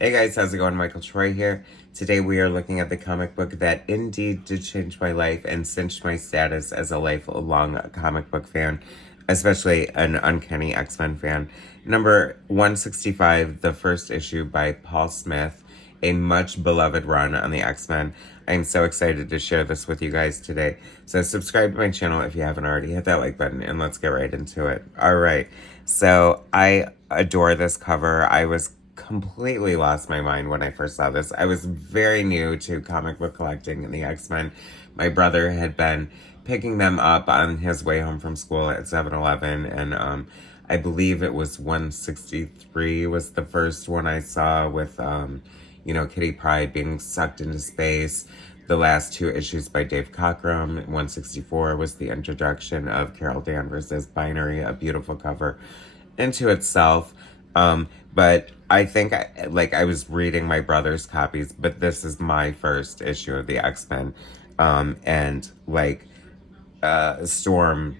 Hey guys, how's it going? Michael Troy here. Today we are looking at the comic book that indeed did change my life and cinched my status as a lifelong comic book fan, especially an Uncanny X-Men fan. Number 165, the first issue by Paul Smith, a much beloved run on the X-Men. I'm so excited to share this with you guys today. So subscribe to my channel if you haven't already. Hit that like button and let's get right into it. All right. So I adore this cover. I was completely lost my mind when I first saw this. I was very new to comic book collecting and the X-Men. My brother had been picking them up on his way home from school at 7-Eleven, and I believe it was 163 was the first one I saw with, Kitty Pryde being sucked into space. The last two issues by Dave Cockrum. 164 was the introduction of Carol Danvers' Binary, a beautiful cover into itself. But I think I was reading my brother's copies, but this is my first issue of the X-Men. And Storm,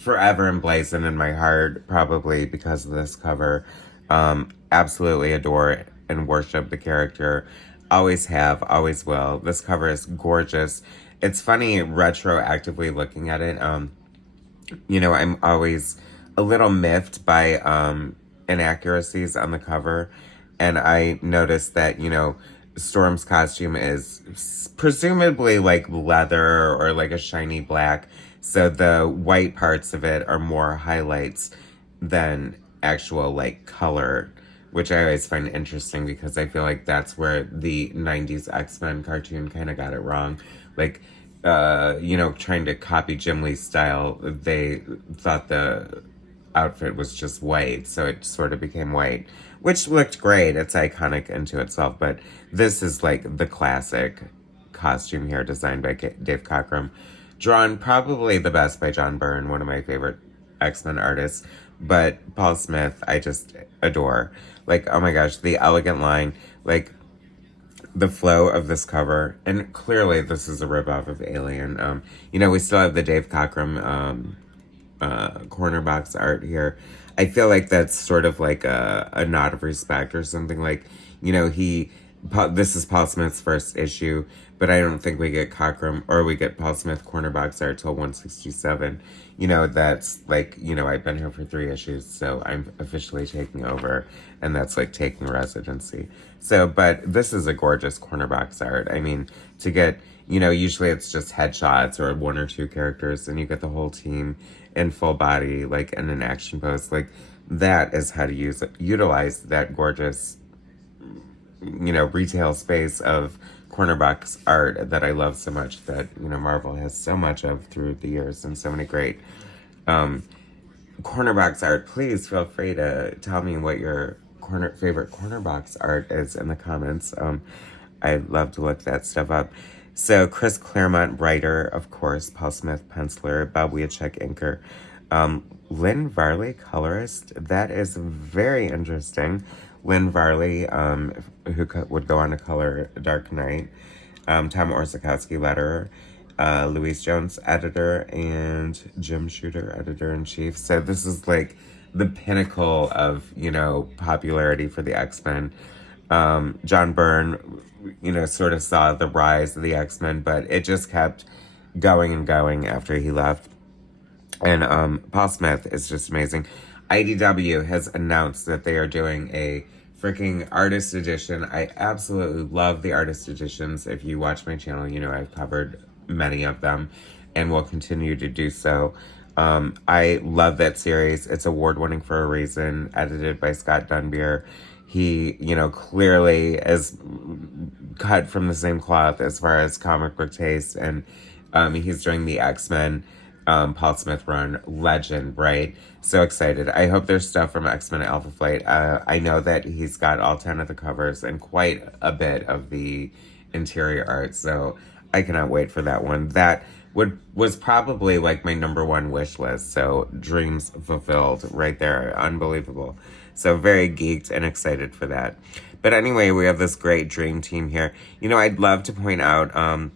forever emblazoned in my heart, probably because of this cover. Absolutely adore and worship the character. Always have, always will. This cover is gorgeous. It's funny retroactively looking at it. I'm always a little miffed by inaccuracies on the cover. And I noticed that, Storm's costume is presumably like leather or like a shiny black. So the white parts of it are more highlights than actual like color, which I always find interesting because I feel like that's where the 90s X-Men cartoon kind of got it wrong. Like, trying to copy Jim Lee's style, they thought the outfit was just white, so it sort of became white, which looked great. It's iconic into itself, but this is like the classic costume here, designed by Dave Cockrum, drawn probably the best by John Byrne, one of my favorite X-Men artists, but Paul Smith, I just adore. Like, oh my gosh, the elegant line, like, the flow of this cover, and clearly this is a ripoff of Alien. We still have the Dave Cockrum corner box art here. I feel like that's sort of like a nod of respect or something. Like, this is Paul Smith's first issue, but I don't think we get Cockrum or we get Paul Smith corner box art till 167. That's like, I've been here for 3 issues, so I'm officially taking over, and that's like taking residency. So, but this is a gorgeous corner box art. I mean, to get, usually it's just headshots or 1 or 2 characters, and you get the whole team in full body, like in an action pose. Like, that is how to utilize that gorgeous, retail space of corner box art that I love so much, that, Marvel has so much of through the years, and so many great corner box art. Please feel free to tell me what your favorite corner box art is in the comments. I'd love to look that stuff up. So Chris Claremont, writer, of course. Paul Smith, penciler. Bob Wiacek, inker. Lynn Varley, colorist. That is very interesting. Lynn Varley, who would go on to color Dark Knight. Tom Orzechowski, letterer. Louise Jones, editor, and Jim Shooter, editor-in-chief. So this is like the pinnacle of, popularity for the X-Men. John Byrne, sort of saw the rise of the X-Men, but it just kept going and going after he left. And Paul Smith is just amazing. IDW has announced that they are doing a freaking artist edition. I absolutely love the artist editions. If you watch my channel, I've covered many of them and will continue to do so. I love that series. It's award-winning for a reason, edited by Scott Dunbier. He, clearly is cut from the same cloth as far as comic book taste, and he's doing the X-Men Paul Smith run. Legend, right? So excited. I hope there's stuff from X-Men Alpha Flight. I know that he's got all 10 of the covers and quite a bit of the interior art, so I cannot wait for that one. That was probably like my number 1 wish list, so dreams fulfilled right there. Unbelievable. So very geeked and excited for that. But anyway, we have this great dream team here. I'd love to point out,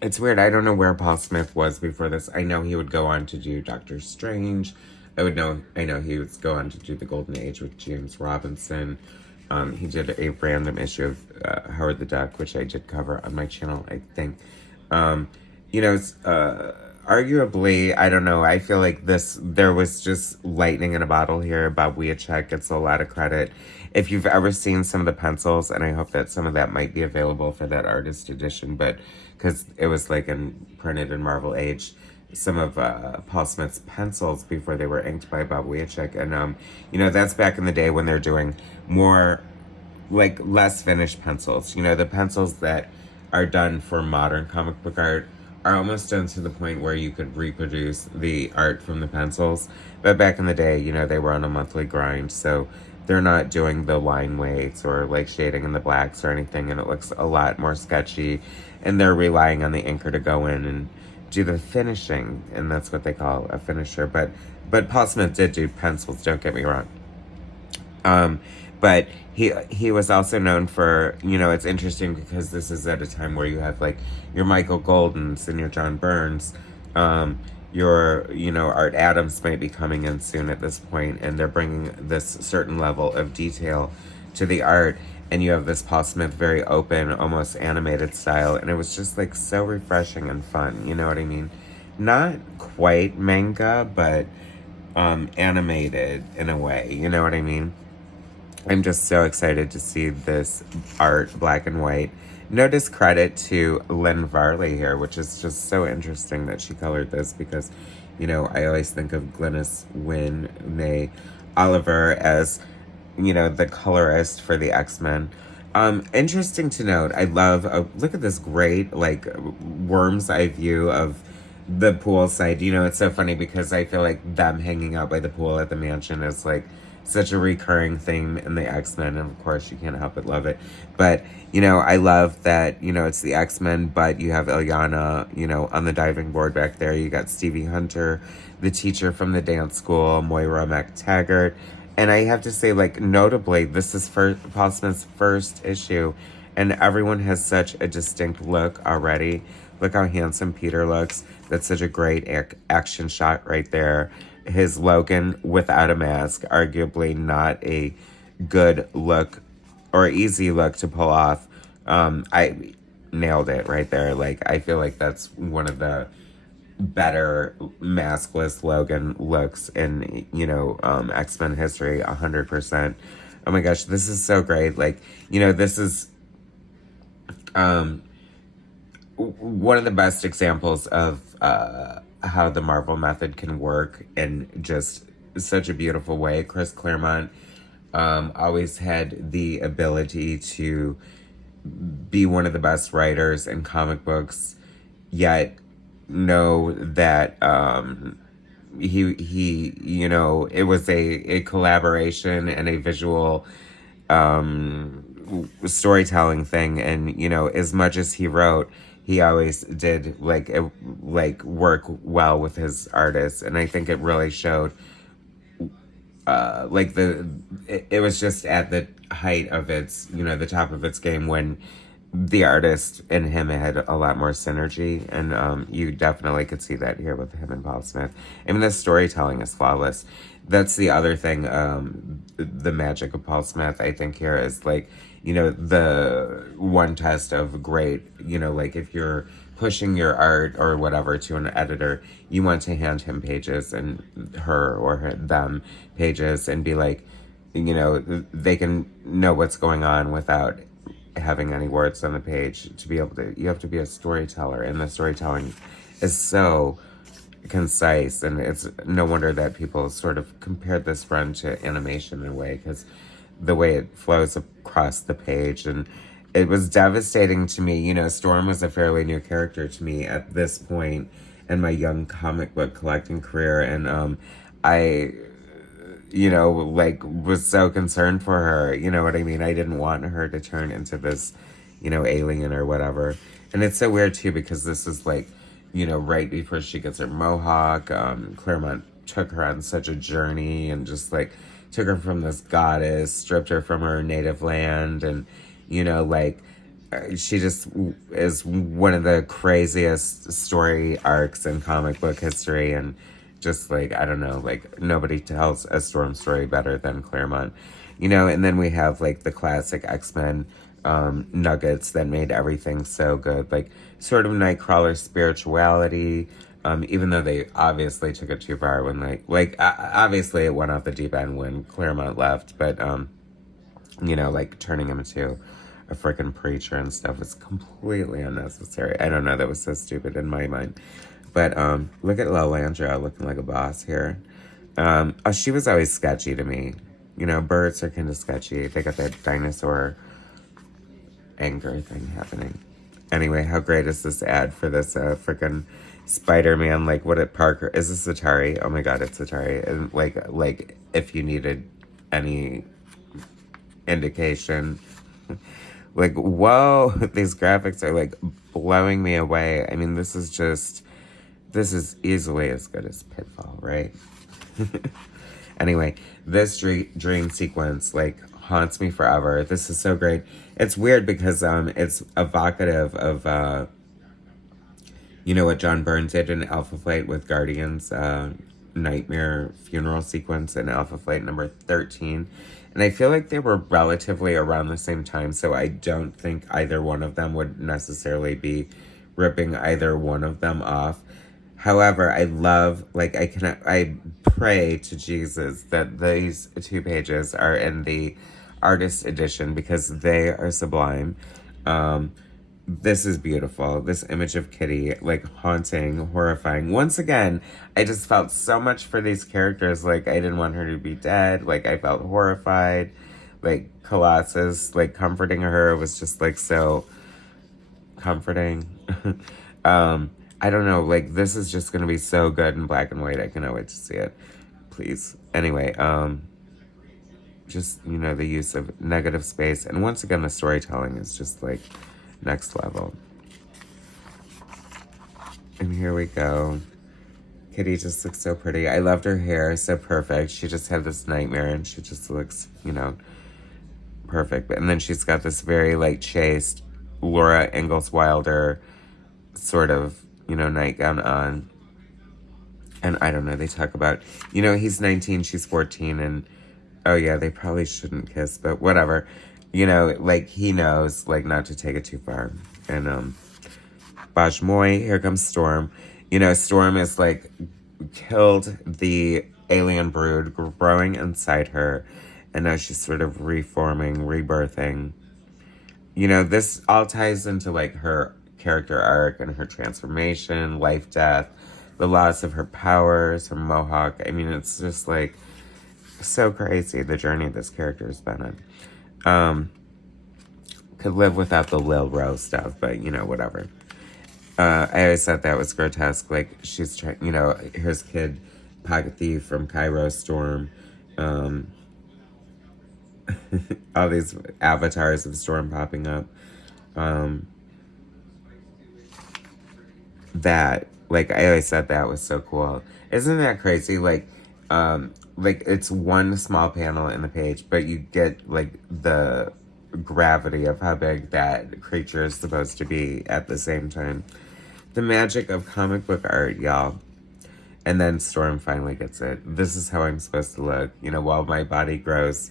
it's weird, I don't know where Paul Smith was before this. I know he would go on to do Doctor Strange. I know he would go on to do the Golden Age with James Robinson. He did a random issue of Howard the Duck, which I did cover on my channel, I think. Um, it's, arguably, I don't know, I feel like there was just lightning in a bottle here. Bob Wiacek gets a lot of credit. If you've ever seen some of the pencils, and I hope that some of that might be available for that artist edition, but because it was like printed in Marvel Age, some of Paul Smith's pencils before they were inked by Bob Wiacek. And, that's back in the day when they're doing more, like, less finished pencils. The pencils that are done for modern comic book art are almost done to the point where you could reproduce the art from the pencils. But back in the day, they were on a monthly grind, so they're not doing the line weights or like shading in the blacks or anything, and it looks a lot more sketchy. And they're relying on the inker to go in and do the finishing, and that's what they call a finisher. But Paul Smith did do pencils, don't get me wrong. But he was also known for, it's interesting because this is at a time where you have like your Michael Goldens and your John Burns, your, Art Adams might be coming in soon at this point, and they're bringing this certain level of detail to the art. And you have this Paul Smith very open, almost animated style, and it was just like so refreshing and fun. You know what I mean? Not quite manga, but animated in a way. You know what I mean? I'm just so excited to see this art, black and white. No discredit to Lynn Varley here, which is just so interesting that she colored this because, I always think of Glynis Wynne Nay Oliver as, the colorist for the X-Men. Interesting to note, I love, look at this great, like, worm's eye view of the pool side. It's so funny because I feel like them hanging out by the pool at the mansion is, like, such a recurring theme in the X-Men, and of course you can't help but love it. But, I love that, it's the X-Men, but you have Ilyana, on the diving board back there. You got Stevie Hunter, the teacher from the dance school, Moira MacTaggart. And I have to say, like, notably, this is Paul Smith's first issue, and everyone has such a distinct look already. Look how handsome Peter looks. That's such a great action shot right there. His Logan without a mask, arguably not a good look or easy look to pull off. I nailed it right there. Like, I feel like that's one of the better maskless Logan looks in, X-Men history, 100%. Oh my gosh, this is so great. Like, this is one of the best examples of how the Marvel method can work in just such a beautiful way. Chris Claremont always had the ability to be one of the best writers in comic books, yet know that he it was a collaboration and a visual storytelling thing. And as much as he wrote, he always did like work well with his artists, and I think it really showed. It was just at the height of its, the top of its game when the artist and him had a lot more synergy, and you definitely could see that here with him and Paul Smith. I mean, the storytelling is flawless. That's the other thing, the magic of Paul Smith, I think, here is like, the one test of great, like if you're pushing your art or whatever to an editor, you want to hand him pages and them pages and be like, they can know what's going on without having any words on the page. To be able to, you have to be a storyteller, and the storytelling is so concise, and it's no wonder that people sort of compared this run to animation in a way, because the way it flows across the page. And it was devastating to me. Storm was a fairly new character to me at this point in my young comic book collecting career, and I was so concerned for her. You know what I mean? I didn't want her to turn into this, alien or whatever. And it's so weird too, because this is like, right before she gets her mohawk. Claremont took her on such a journey and just like took her from this goddess, stripped her from her native land, and she just is one of the craziest story arcs in comic book history. And just like, I don't know, like nobody tells a Storm story better than Claremont. You know, and then we have, like, the classic X-Men nuggets that made everything so good. Like, sort of Nightcrawler spirituality, even though they obviously took it too far when, obviously it went off the deep end when Claremont left, but, you know, like, turning him into a freaking preacher and stuff was completely unnecessary. I don't know, that was so stupid in my mind. But, look at Lalandra looking like a boss here. She was always sketchy to me. You know, birds are kind of sketchy. They got that dinosaur anger thing happening. Anyway, how great is this ad for this freaking Spider-Man? Like, what at Parker? Is this Atari? Oh my god, it's Atari. And like if you needed any indication. Like, whoa, these graphics are like blowing me away. I mean, this is easily as good as Pitfall, right? Anyway, this dream sequence, like, haunts me forever. This is so great. It's weird because it's evocative of, you know, what John Byrne did in Alpha Flight with Guardians, nightmare funeral sequence in Alpha Flight number 13. And I feel like they were relatively around the same time, so I don't think either one of them would necessarily be ripping either one of them off. However, I love, like, I pray to Jesus that these 2 pages are in the artist edition because they are sublime. This is beautiful. This image of Kitty, like, haunting, horrifying. Once again, I just felt so much for these characters. Like, I didn't want her to be dead. Like, I felt horrified. Like, Colossus, like, comforting her was just, like, so comforting. I don't know, like, this is just gonna be so good in black and white. I cannot wait to see it. Please. Anyway, just, you know, the use of negative space. And once again, the storytelling is just, like, next level. And here we go. Kitty just looks so pretty. I loved her hair, so perfect. She just had this nightmare, and she just looks, you know, perfect. And then she's got this very, like, chaste Laura Ingalls Wilder sort of, you know, nightgown on. And I don't know, they talk about, you know, he's 19, she's 14, and oh yeah, they probably shouldn't kiss, but whatever. You know, like, he knows, like, not to take it too far. And, Bajmoy, here comes Storm. You know, Storm is, like, killed the alien brood growing inside her, and now she's sort of reforming, rebirthing. You know, this all ties into, like, her character arc and her transformation, life, death, the loss of her powers, her mohawk. I mean, it's just, like, so crazy, the journey this character has been on. Could live without the Lil Rose stuff, but, you know, whatever. I always thought that was grotesque. Like, she's trying, you know, here's Kid, Pocket Thief from Cairo Storm. All these avatars of Storm popping up. That, like, I always thought that was so cool. Isn't that crazy? Like, it's one small panel in the page, but you get, like, the gravity of how big that creature is supposed to be at the same time. The magic of comic book art, y'all. And then Storm finally gets it. This is how I'm supposed to look, you know, while my body grows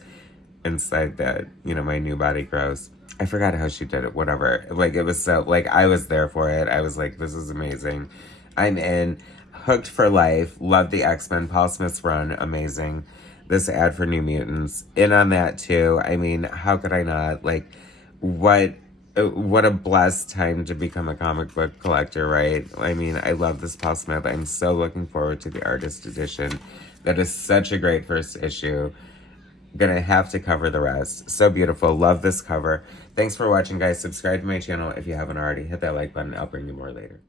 inside that, you know, my new body grows. I forgot how she did it, whatever. Like, it was so, like, I was there for it. I was like, this is amazing. I'm in. Hooked for life. Love the X-Men. Paul Smith's run, amazing. This ad for New Mutants, in on that too. I mean, how could I not? Like, what a blessed time to become a comic book collector, right? I mean, I love this Paul Smith. I'm so looking forward to the artist edition. That is such a great first issue. Gonna have to cover the rest. So beautiful. Love this cover. Thanks for watching, guys. Subscribe to my channel if you haven't already. Hit that like button. I'll bring you more later.